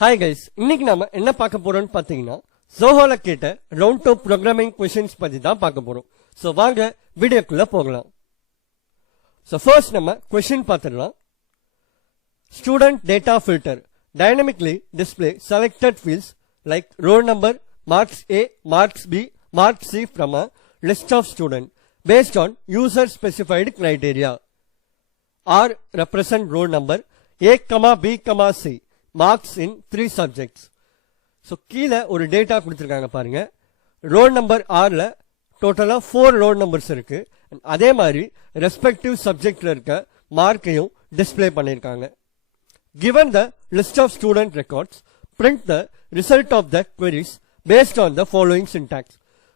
Hi guys, இன்னைக்கு நாம என்ன பார்க்க போறோம்னு பாத்தீங்கன்னா ஜோஹோல கேட்ட ரவுண்ட் 2 ப்ரோக்ராமிங் क्वेश्चंस பத்தி தான் பார்க்க போறோம். சோ வாங்க வீடியோக்குள்ள போகலாம். சோ ஃபர்ஸ்ட் நம்ம क्वेश्चन பார்த்துடலாம். Student data filter dynamically display selected fields like roll number, marks A, marks B, marks C from a list of student based on user specified criteria. R represent roll number A, B, C. Marks in 3 subjects. So கீழே ஒரு data கொடுத்துருக்காங்க பாருங்க. Roll number ஆர்ல டோட்டலா 4 role numbers இருக்கு. அதே மாதிரி respective சப்ஜெக்ட்ல இருக்க மார்க்கையும் டிஸ்பிளே பண்ணிருக்காங்க. Given the list of student records, print the result of the queries based on the following syntax.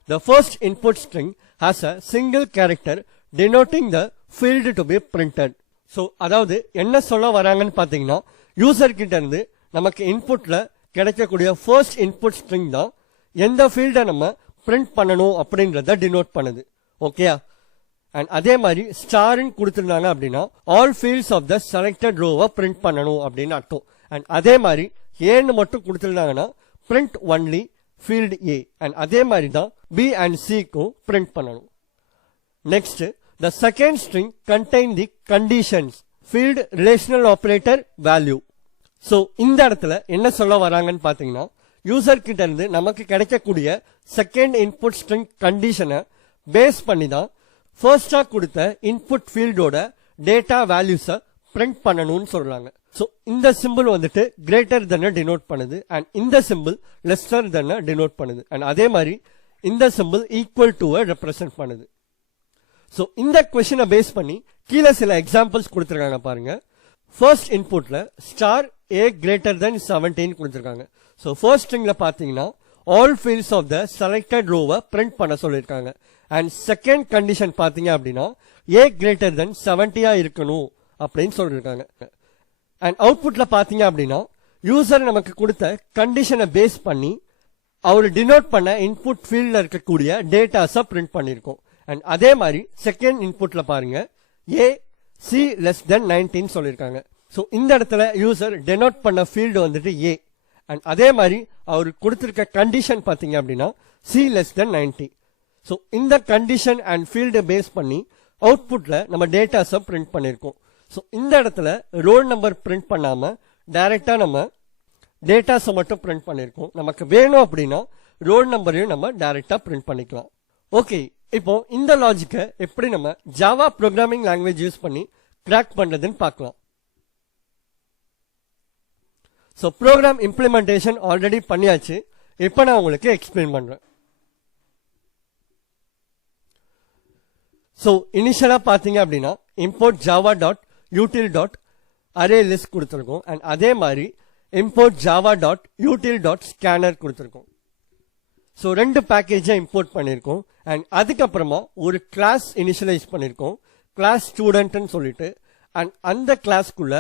The first input string has a single character denoting the field to be printed. So அதாவது என்ன சொல்ல வராங்கன்னு பாத்தீங்கன்னா, user கிட்ட இருந்து நமக்கு இன்புட்ல கிடைக்கக்கூடிய first input string தான் எந்த ஃபீல்டை நம்ம பிரிண்ட் பண்ணணும் அப்படின்றத டினோட் பண்ணுது. ஓகேயா? அண்ட் அதே மாதிரி ஸ்டார்னு கொடுத்துருந்தாங்க அப்படின்னா all fields of the selected ரோவை பிரிண்ட் பண்ணணும் அப்படின்னு அர்த்தம். அண்ட் அதே மாதிரி ஏன்னு மட்டும் கொடுத்துருந்தாங்கன்னா print only field A. And அதே மாதிரி தான் பி அண்ட் சிக்கும் பிரிண்ட் பண்ணணும். Next, the second string contain the conditions field relational operator value. So இந்த இடத்துல என்ன சொல்ல வராங்கன்னு பாத்தீங்கன்னா, யூசர் கிட்ட இருந்து நமக்கு கிடைக்கக்கூடிய செகண்ட் இன்புட் ஸ்ட்ரிங் கண்டிஷனை பேஸ் பண்ணி தான் ஃபர்ஸ்டா கொடுத்த இன்புட் ஃபீல்டோட டேட்டா வேல்யூஸை பிரிண்ட் பண்ணணும்னு சொல்றாங்க. ஸோ இந்த சிம்பிள் வந்துட்டு கிரேட்டர் தென் டினோட் பண்ணுது அண்ட் இந்த சிம்பிள் லெஸ்ஸர் தென் டினோட் பண்ணுது. அண்ட் அதே மாதிரி இந்த சிம்பிள் ஈக்குவல் டு ரெப்ரசென்ட் பண்ணுது. சோ இந்த क्वेश्चन பேஸ் பண்ணி கீழே சில எக்ஸாம்பிள்ஸ் கொடுத்திருக்காங்க பாருங்க. ஃபர்ஸ்ட் இன்புட்ல ஸ்டார் A greater than 17 கொடுத்திருக்காங்க. சோ ஃபர்ஸ்ட் ஸ்ட்ரிங்ல பாத்தீங்கன்னா all fields of the selected ரோவை பிரிண்ட் பண்ண சொல்லிருக்காங்க. அண்ட் செகண்ட் கண்டிஷன் பாத்தீங்க அப்படின்னா A greater than 70 இருக்கணும் அப்படின்னு சொல்லிருக்காங்க. அண்ட் அவுட்புட்ல பாத்தீங்க அப்படின்னா யூசர் நமக்கு கொடுத்த கண்டிஷனை பேஸ் பண்ணி அவர் டினோட் பண்ண இன்புட் ஃபீல்ட்ல இருக்கக்கூடிய டேட்டாஸை பிரிண்ட் பண்ணிருக்கோம். அண்ட் அதே மாதிரி செகண்ட் இன்புட்ல பாருங்க A C less than 19 சொல்லிருக்காங்க. சோ இந்த இடத்துல யூசர் டெனோட் பண்ண ஃபீல்டு வந்துட்டு A. அண்ட் அதே மாதிரி அவர் கொடுத்திருக்க கண்டிஷன் பாத்தீங்க அப்படின்னா C less than 90. சோ இந்த கண்டிஷன் அண்ட் ஃபீல்டு பேஸ் பண்ணி அவுட்புட்ல நம்ம டேட்டாஸை பிரிண்ட் பண்ணிருக்கோம். சோ இந்த இடத்துல ரோல் நம்பர் பிரிண்ட் பண்ணாம டைரக்டா நம்ம டேட்டாஸை மட்டும் பிரிண்ட் பண்ணிருக்கோம். நமக்கு வேணும் அப்படின்னா ரோல் நம்பரையும் நம்ம டைரக்டா பிரிண்ட் பண்ணிக்கலாம். ஓகே, இப்போ இந்த லாஜிக்க எப்படி நம்ம ஜாவா ப்ரோக்ராமிங் லாங்குவேஜ் யூஸ் பண்ணி கிராக் பண்றதுன்னு பார்க்கலாம். சோ ப்ரோக்ராம் இம்ப்ளிமெண்டேஷன் ஆல்ரெடி பண்ணியாச்சு. இப்போ நான் உங்களுக்கு எக்ஸ்பிளைன் பண்றேன். சோ இனிஷியலா பாத்தீங்க அப்படின்னா import java.util.arraylist கொடுத்திருக்கோம். அண்ட் அதே மாதிரி import java.util.scanner கொடுத்திருக்கோம். சோ ரெண்டு பேக்கேஜை இம்போர்ட் பண்ணிருக்கோம். அண்ட் அதுக்கப்புறமா ஒரு கிளாஸ் இனிஷியலைஸ் பண்ணிருக்கோம், கிளாஸ் ஸ்டூடெண்ட்னு சொல்லிட்டு. அண்ட் அந்த கிளாஸ்க்குள்ள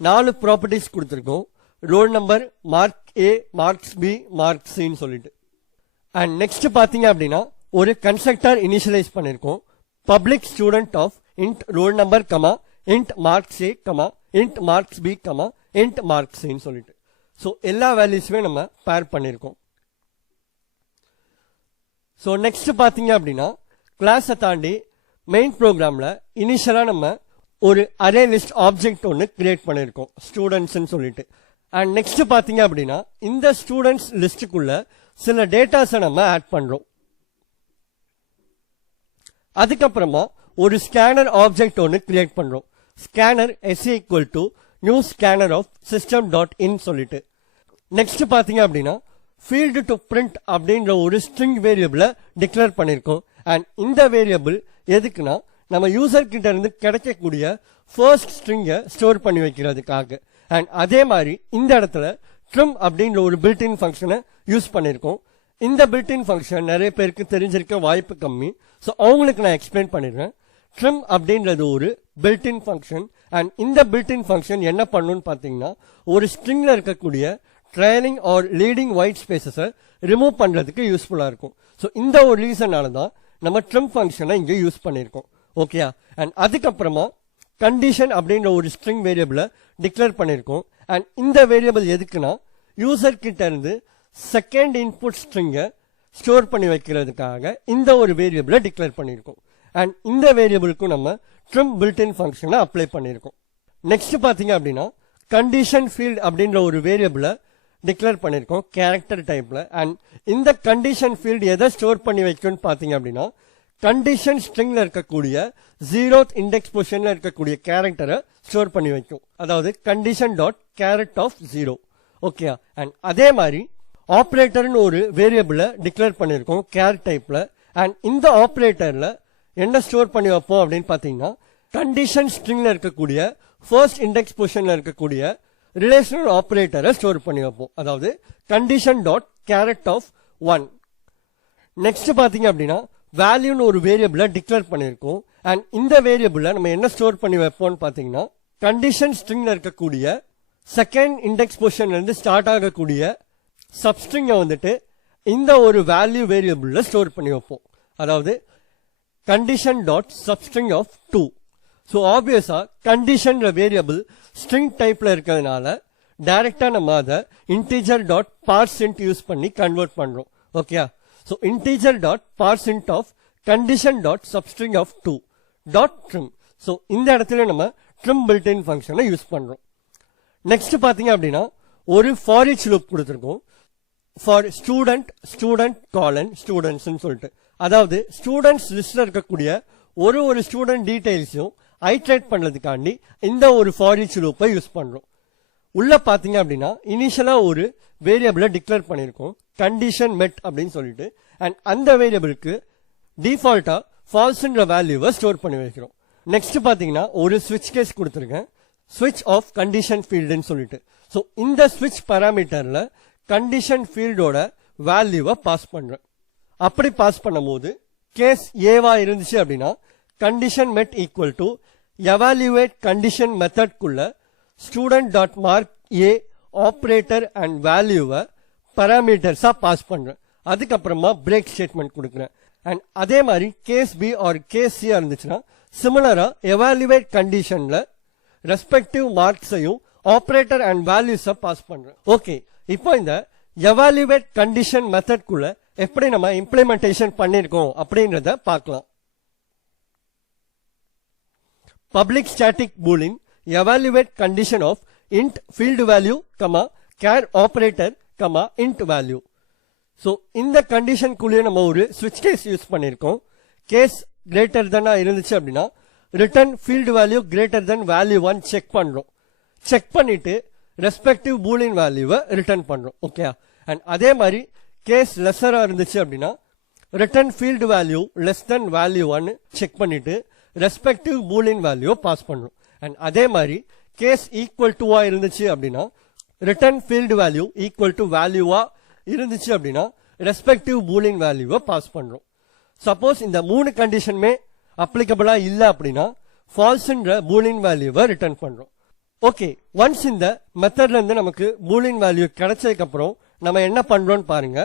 4 ப்ராப்பர்ட்டிஸ் கொடுத்திருக்கோம், roll number, mark A, marks B, marks Cன்னு சொல்லிட்டு. அண்ட் நெக்ஸ்ட் பாத்தீங்க அப்படின்னா ஒரு கன்ஸ்ட்ரக்டர் இனிஷியலைஸ் பண்ணிருக்கோம், public student of int roll number comma int marks A comma int marks B comma int marks Cன்னு சொல்லிட்டு. சோ எல்லா வேல்யூஸுமே நம்ம பேர் பண்ணிருக்கோம். சோ நெக்ஸ்ட் பாத்தீங்க அப்படின்னா கிளாஸை தாண்டி மெயின் ப்ரோக்ராம்ல இனிஷியலா நம்ம ஒரு அரே லிஸ்ட் ஆப்ஜெக்ட் ஒன்னு கிரியேட் பண்ணிருக்கோம், ஸ்டூடெண்ட்ஸ் சொல்லிட்டு. அண்ட் நெக்ஸ்ட் பாத்தீங்க அப்படின்னா இந்த ஸ்டூடெண்ட்ஸ் லிஸ்டுக்குள்ள சில டேட்டாஸை நம்ம ஆட் பண்றோம். அதுக்கப்புறமா ஒரு ஸ்கேனர் ஆப்ஜெக்ட் ஒன்னு கிரியேட் பண்றோம், scanner s new scanner of system.in சொல்லிட்டு. நெக்ஸ்ட் பாத்தீங்க அப்படின்னா ஃபீல்டு டு பிரிண்ட் அப்படின்ற ஒரு ஸ்ட்ரிங் வேரியபிளை டிக்ளேர் பண்ணிருக்கோம். அண்ட் இந்த வேரியபிள் எதுக்குன்னா நம்ம யூசர் கிட்ட இருந்து கிடைக்கக்கூடிய ஃபர்ஸ்ட் ஸ்ட்ரிங்கை ஸ்டோர் பண்ணி வைக்கிறதுக்காக. அண்ட் அதே மாதிரி இந்த இடத்துல trim அப்படின்ற ஒரு பில்ட்-இன் ஃபங்க்ஷனை யூஸ் பண்ணிருக்கோம். இந்த பில்ட்-இன் ஃபங்க்ஷன் நிறைய பேருக்கு தெரிஞ்சிருக்க வாய்ப்பு கம்மி. ஸோ அவங்களுக்கு நான் எக்ஸ்பிளைன் பண்ணிடுறேன். trim அப்படின்றது ஒரு பில்ட்-இன் ஃபங்க்ஷன். அண்ட் இந்த பில்ட்-இன் ஃபங்க்ஷன் என்ன பண்ணுன்னு பாத்தீங்கன்னா ஒரு ஸ்ட்ரிங்ல இருக்கக்கூடிய ட்ரைலிங் ஆர் லீடிங் ஒயிட் ஸ்பேசஸை ரிமூவ் பண்றதுக்கு யூஸ்ஃபுல்லா இருக்கும். ஸோ இந்த ஒரு ரீசனால தான் நம்ம trim ஃபங்க்ஷனை இங்க யூஸ் பண்ணிருக்கோம். ஓகேயா? அண்ட் அதுக்கப்புறமா கண்டிஷன் அப்படின்ற ஒரு ஸ்ட்ரிங் வேரியபிளை டிக்ளேர் பண்ணிருக்கோம். அண்ட் இந்த வேரியபிள் எதுக்குன்னா யூசர் கிட்ட இருந்து செகண்ட் இன்புட் ஸ்ட்ரிங்கை ஸ்டோர் பண்ணி வைக்கிறதுக்காக இந்த ஒரு வேரியபிளை டிக்ளேர் பண்ணியிருக்கோம். அண்ட் இந்த வேரியபிளுக்கும் நம்ம trim built-in ஃபங்க்ஷனை அப்ளை பண்ணியிருக்கோம். நெக்ஸ்ட் பாத்தீங்க அப்படின்னா கண்டிஷன் ஃபீல்ட் அப்படின்ற ஒரு வேரியபிளை டிக்ளேர் பண்ணியிருக்கோம் கேரக்டர் டைப்ல. அண்ட் இந்த கண்டிஷன் ஃபீல்டு எதை ஸ்டோர் பண்ணி வைக்கும்னு பாத்தீங்க அப்படின்னா கண்டிஷன் ஸ்ட்ரிங்ல இருக்கக்கூடிய 0th இண்டெக்ஸ் பொசிஷன்ல இருக்கக்கூடிய கேரக்டரை ஸ்டோர் பண்ணி வைக்கும். அதாவது condition dot char at of 0. Okay. And அதே மாதிரி ஆப்ரேட்டர்னு ஒரு வேரியபிளை டிக்ளேர் பண்ணியிருக்கோம் கேர் டைப்ல. அண்ட் இந்த ஆப்ரேட்டர்ல என்ன ஸ்டோர் பண்ணி வைப்போம் அப்படின்னு பாத்தீங்கன்னா கண்டிஷன் ஸ்ட்ரிங்ல இருக்கக்கூடிய ஃபர்ஸ்ட் இண்டெக்ஸ் பொசிஷன்ல இருக்கக்கூடிய ரிலேஷனல் ஆப்ரேட்டரை ஸ்டோர் பண்ணி வைப்போம். அதாவது condition dot char at of 1. Next பாத்தீங்க அப்படின்னா வேல்யூன்னு ஒரு வேரியபிளை டிக்ளேர் பண்ணியிருக்கோம். அண்ட் இந்த வேரியபிளை நம்ம என்ன ஸ்டோர் பண்ணி வைப்போம்னு பாத்தீங்கன்னா கண்டிஷன் ஸ்ட்ரிங்ல இருக்கக்கூடிய செகண்ட் இண்டெக்ஸ் பொசிஷன்ல இருந்து ஸ்டார்ட் ஆகக்கூடிய சப்ஸ்ட்ரிங்கை வந்துட்டு இந்த ஒரு வேல்யூ வேரியபிள்ல ஸ்டோர் பண்ணி வைப்போம். அதாவது condition dot substring of 2. So ஆப்வியஸா கண்டிஷன் வேரியபிள் ஸ்ட்ரிங் டைப்ல இருக்கிறதுனால டைரக்டா நம்ம அதை இன்டீஜர் டாட் பார்சின்ட் யூஸ் பண்ணி கன்வெர்ட் பண்றோம். Okay. So integer dot parse int of condition dot substring of 2 dot trim. So இந்த இடத்துல நம்ம trim built-in ஃபங்க்ஷனை யூஸ் பண்றோம். நெக்ஸ்ட் பாத்தீங்க அப்படின்னா ஒரு ஃபார் ஈச் லூப் கொடுத்துருக்கோம். ஃபார் ஸ்டூடெண்ட் காலன் ஸ்டூடெண்ட்ஸ் சொல்லிட்டு, அதாவது ஸ்டூடெண்ட்ஸ் லிஸ்ட்ல இருக்கக்கூடிய ஒரு ஸ்டூடெண்ட் டீடைல்ஸையும் ஐட்ரேட் பண்றதுக்காண்டி இந்த ஒரு ஃபார் ஈச் லூப்பை யூஸ் பண்றோம். உள்ள பாத்தீங்க அப்படின்னா இனிஷியலா ஒரு வேரியபிளை டிக்ளேர் பண்ணிருக்கோம் கண்டிஷன் மெட் அப்படின்னு சொல்லிட்டு. அண்ட் அந்த வேரியபிளுக்கு டிஃபால்ட்டா ஃபால்ஸ்ன்ற வேல்யூவை ஸ்டோர் பண்ணி வைக்கிறோம். நெக்ஸ்ட் பாத்தீங்கன்னா ஒரு ஸ்விட்ச் கேஸ் கொடுத்துருக்கேன் ஸ்விட்ச் ஆஃப் கண்டிஷன் ஃபீல்டுன்னு சொல்லிட்டு. ஸோ இந்த ஸ்விட்ச் பாராமீட்டர்ல கண்டிஷன் ஃபீல்டோட வேல்யூவை பாஸ் பண்றேன். அப்படி பாஸ் பண்ணும்போது கேஸ் ஏவா இருந்துச்சு அப்படின்னா condition met equal to evaluate condition மெத்தட்குள்ள student dot mark A operator and வேல்யூவை பாராமீட்டர்ஸா பாஸ் பண்றேன். அதுக்கப்புறமா பிரேக் ஸ்டேட்மெண்ட் கொடுக்குறேன். அண்ட் அதே மாதிரி case B or case C இருந்துச்சுன்னா சிமிலரா எவாலுவேட் கண்டிஷன்ல ரெஸ்பெக்டிவ் மார்க்ஸையும் ஆப்ரேட்டர் அண்ட் வேல்யூஸ பாஸ் பண்றேன். ஓகே. இப்போ இந்த எவாலுவேட் கண்டிஷன் மெத்தட்குள்ள எப்படி நம்ம இம்ப்ளிமெண்டேஷன் பண்ணிருக்கோம் அப்படின்றத பார்க்கலாம். Public static boolean evaluate condition of int field value, char operator, int value. So இந்த கண்டிஷன் குள்ளே நம்ம ஒரு switch case யூஸ் பண்ணிருக்கோம். கேஸ் கிரேட்டர் than இருந்துச்சு அப்படின்னா return field value greater than value 1 check பண்றோம். செக் பண்ணிட்டு ரெஸ்பெக்டிவ் பூலியன் வேல்யூவை ரிட்டர்ன் பண்றோம். ஓகே. அண்ட் அதே மாதிரி கேஸ் லெஸரா இருந்துச்சு அப்படின்னா return field value less than value 1 check பண்ணிட்டு ரெஸ்பெக்டிவ் பூலியன் வேல்யூவை பாஸ் பண்றோம். அண்ட் அதே மாதிரி கேஸ் ஈக்குவல் டுவா இருந்துச்சு அப்படின்னா return field value equal to வேல்யூவா இருந்துச்சு அப்படின்னா ரெஸ்பெக்டிவ் பூலியன் வேல்யூவை பாஸ் பண்றோம். சப்போஸ் இந்த 3 கண்டிஷனுமே அப்ளிகபிளா இல்ல அப்படின்னா ஃபால்ஸ்ன்ற பூலியன் வேல்யூவை ரிட்டர்ன் பண்றோம். ஓகே. ஒன்ஸ் இந்த மெத்தட்ல இருந்து நமக்கு பூலியன் வேல்யூ கிடைச்சதுக்கு அப்புறம் நம்ம என்ன பண்றோம்னு பாருங்க.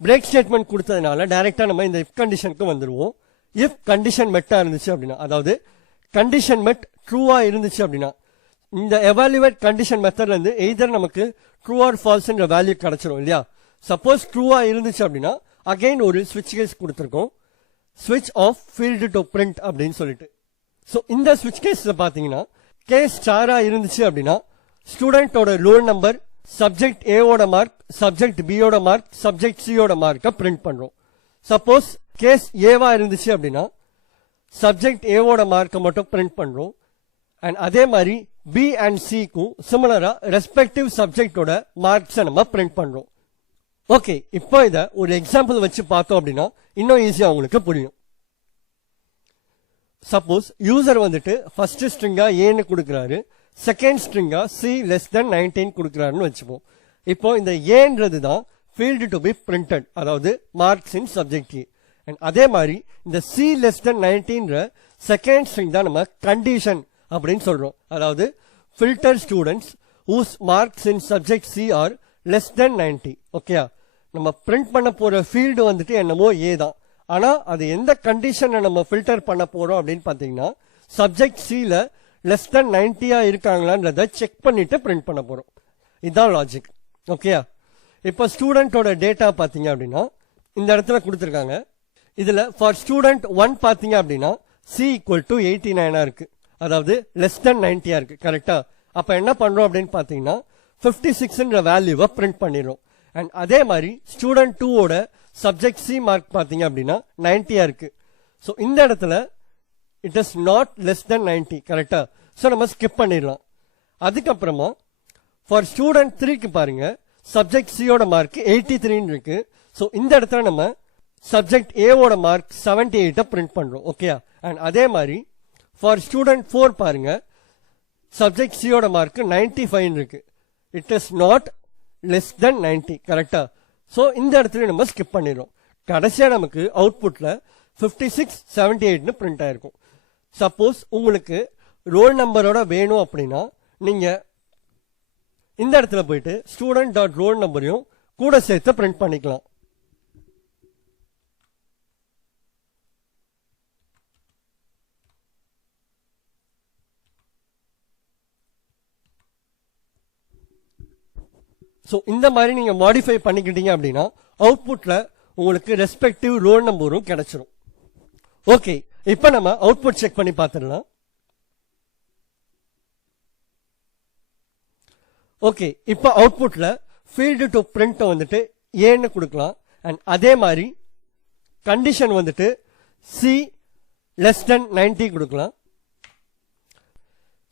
பிரேக் ஸ்டேட்மெண்ட் கொடுத்ததுனால டைரக்டா நம்ம இந்த இஃப் கண்டிஷனுக்கு வந்துருவோம். இஃப் கண்டிஷன் மெட்டா இருந்துச்சு அப்படின்னா, அதாவது கண்டிஷன் மெட் ட்ரூவா இருந்துச்சு அப்படின்னா இந்த எவாலுவேட் கண்டிஷன் மெத்தட்ல இருந்து எய்தர் நமக்கு ட்ரூ ஆர் ஃபால்ஸ்ன்ற வேல்யூ கிடைச்சிரும் இல்லையா. சப்போஸ் ட்ரூவா இருந்துச்சு அப்படின்னா அகைன் ஒரு ஸ்விட்ச் கேஸ் கொடுத்திருக்கோம், ஸ்விட்ச் ஆஃப் ஃபீல்டு டு பிரிண்ட் அப்படின்னு சொல்லிட்டு. ஸோ இந்த ஸ்விட்ச் கேஸ்ல பாத்தீங்கன்னா கேஸ் ஸ்டாரா இருந்துச்சு அப்படின்னா ஸ்டூடெண்டோட ரோல் நம்பர், சப்ஜெக்ட் ஏவோட மார்க், சப்ஜெக்ட் பியோட மார்க், சப்ஜெக்ட் சியோட மார்க்கை பிரிண்ட் பண்றோம். சப்போஸ் கேஸ் ஏவா இருந்துச்சு அப்படின்னா சப்ஜெக்ட் ஏவோட மார்க்கை மட்டும் பிரிண்ட் பண்றோம். அண்ட் அதே மாதிரி பி அண்ட் சிக்கும் சிமிலரா ரெஸ்பெக்டிவ் சப்ஜெக்டோட மார்க்ஸை நம்ம பிரிண்ட் பண்றோம். ஓகே. இப்போ இதை ஒரு எக்ஸாம்பிள் வச்சு பார்த்தோம் அப்படின்னா இன்னும் ஈஸியா உங்களுக்கு புரியும். சப்போஸ் யூசர் வந்துட்டு ஃபர்ஸ்ட் ஸ்ட்ரிங்கா ஏன்னு கொடுக்குறாரு, செகண்ட் ஸ்ட்ரிங்கா சி லெஸ் தென் 19 கொடுக்குறாருன்னு வச்சுப்போம். இப்போ இந்த ஏன்றது தான் ஃபீல்டு டு பி பிரிண்டட், அதாவது marks in subject A. And அதே மாதிரி இந்த C less than 19 second string தான் நம்ம கண்டிஷன் அப்படின்னு சொல்றோம். அதாவது filter students whose marks in subject C are less than 90. Okay. நம்ம பிரிண்ட் பண்ண போற ஃபீல்டு வந்துட்டு என்னமோ ஏ தான். ஆனா அது எந்த கண்டிஷனை நம்ம ஃபில்டர் பண்ண போறோம் அப்படின்னு பாத்தீங்கன்னா சப்ஜெக்ட் சில லெஸ் தென் 90 இருக்காங்களான்றத செக் பண்ணிட்டு பிரிண்ட் பண்ண போறோம். இதுதான் லாஜிக். ஓகேயா? இப்போ ஸ்டூடெண்டோட டேட்டா பாத்தீங்க அப்படின்னா இந்த இடத்துல கொடுத்துருக்காங்க. இதுல ஃபார் ஸ்டூடெண்ட் 1 பாத்தீங்க அப்படின்னா C ஈக்குவல் டு 89 இருக்கு, அதாவது லெஸ் தென் 90 இருக்கு. கரெக்டா? அப்ப என்ன பண்றோம் அப்படின்னு பாத்தீங்கன்னா 56ன்ற வேல்யூவை பிரிண்ட் பண்ணிடுறோம். அண்ட் அதே மாதிரி ஸ்டூடெண்ட் 2 ஓட சப்ஜெக்ட் C மார்க் பாத்தீங்க அப்படின்னா 90 இருக்கு. ஸோ இந்த இடத்துல it is not less than 90. கரெக்டா? ஸோ நம்ம ஸ்கிப் பண்ணிடலாம். அதுக்கப்புறமா ஃபார் ஸ்டூடெண்ட் 3க்கு பாருங்க சப்ஜெக்ட் C ஓட மார்க் 83 இருக்கு. ஸோ இந்த இடத்துல நம்ம சப்ஜெக்ட் A ஓட மார்க் 78 பிரிண்ட் பண்றோம். ஓகே? அண்ட் அதே மாதிரி ஃபார் ஸ்டூடெண்ட் 4 பாருங்க சப்ஜெக்ட் C ஓட மார்க் 95 இருக்கு. It is not less than 90. கரெக்டா? ஸோ இந்த இடத்துல நம்ம ஸ்கிப் பண்ணிடுறோம். கடைசியா நமக்கு அவுட்புட்ல 5678 பிரிண்ட் ஆயிருக்கும். சப்போஸ் உங்களுக்கு ரோல் நம்பரோட வேணும் அப்படின்னா நீங்க இந்த இடத்துல போயிட்டு ஸ்டூடெண்ட் டாட் ரோல் நம்பரையும் கூட சேர்த்து பிரிண்ட் பண்ணிக்கலாம். ஸோ இந்த மாதிரி நீங்க மாடிஃபை பண்ணிக்கிட்டீங்க அப்படின்னா அவுட்புட்ல உங்களுக்கு ரெஸ்பெக்டிவ் ரோல் நம்பரும் கிடைச்சிரும். ஓகே, இப்போ நம்ம அவுட்புட் செக் பண்ணி பார்த்துடலாம். ஓகே, இப்போ அவுட்புட்ல ஃபீல்டு டு பிரிண்ட் வந்துட்டு ஏன்னு கொடுக்கலாம். அண்ட் அதே மாதிரி கண்டிஷன் வந்துட்டு C லெஸ் தென் 90 கொடுக்கலாம்.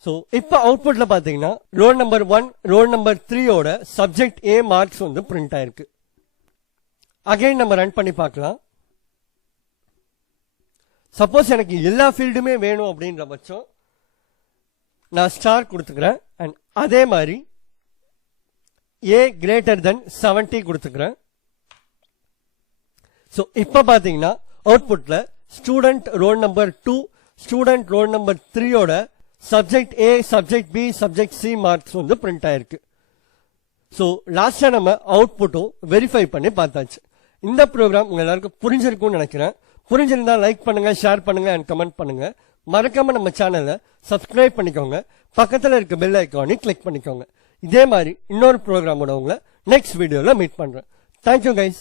ஸோ இப்போ அவுட்புட்ல பாத்தீங்கன்னா ரோல் நம்பர் 1 ரோல் நம்பர் 3 ஓட சப்ஜெக்ட் A மார்க்ஸ் வந்து பிரிண்ட் ஆயிருக்கு. அகைன் நம்ம ரன் பண்ணி பார்க்கலாம். சப்போஸ் எனக்கு எல்லா ஃபீல்டுமே வேணும் அப்படின்ற பட்சம் நான் ஸ்டார் கொடுத்துக்கிறேன். அண்ட் அதே மாதிரி A கிரேட்டர் தென் 70 கொடுத்துக்கிறேன். ஸோ இப்போ பாத்தீங்கன்னா அவுட்புட்ல student roll number 2 student roll number 3 ஓட subject A subject B subject C marks வந்து பிரிண்ட் ஆயிருக்கு. ஸோ லாஸ்டா நம்ம அவுட்புட்டும் வெரிஃபை பண்ணி பார்த்தாச்சு. இந்த ப்ரோக்ராம் உங்க எல்லாருக்கும் புரிஞ்சிருக்கும்னு நினைக்கிறேன். புரிஞ்சிருந்தா லைக் பண்ணுங்க, ஷேர் பண்ணுங்க அண்ட் கமெண்ட் பண்ணுங்க. மறக்காம நம்ம சேனலை சப்ஸ்கிரைப் பண்ணிக்கோங்க. பக்கத்துல இருக்க பெல் ஐக்கானை கிளிக் பண்ணிக்கோங்க. இதே மாதிரி இன்னொரு ப்ரோக்ராமோட உங்களை நெக்ஸ்ட் வீடியோல மீட் பண்றேன். Thank you guys.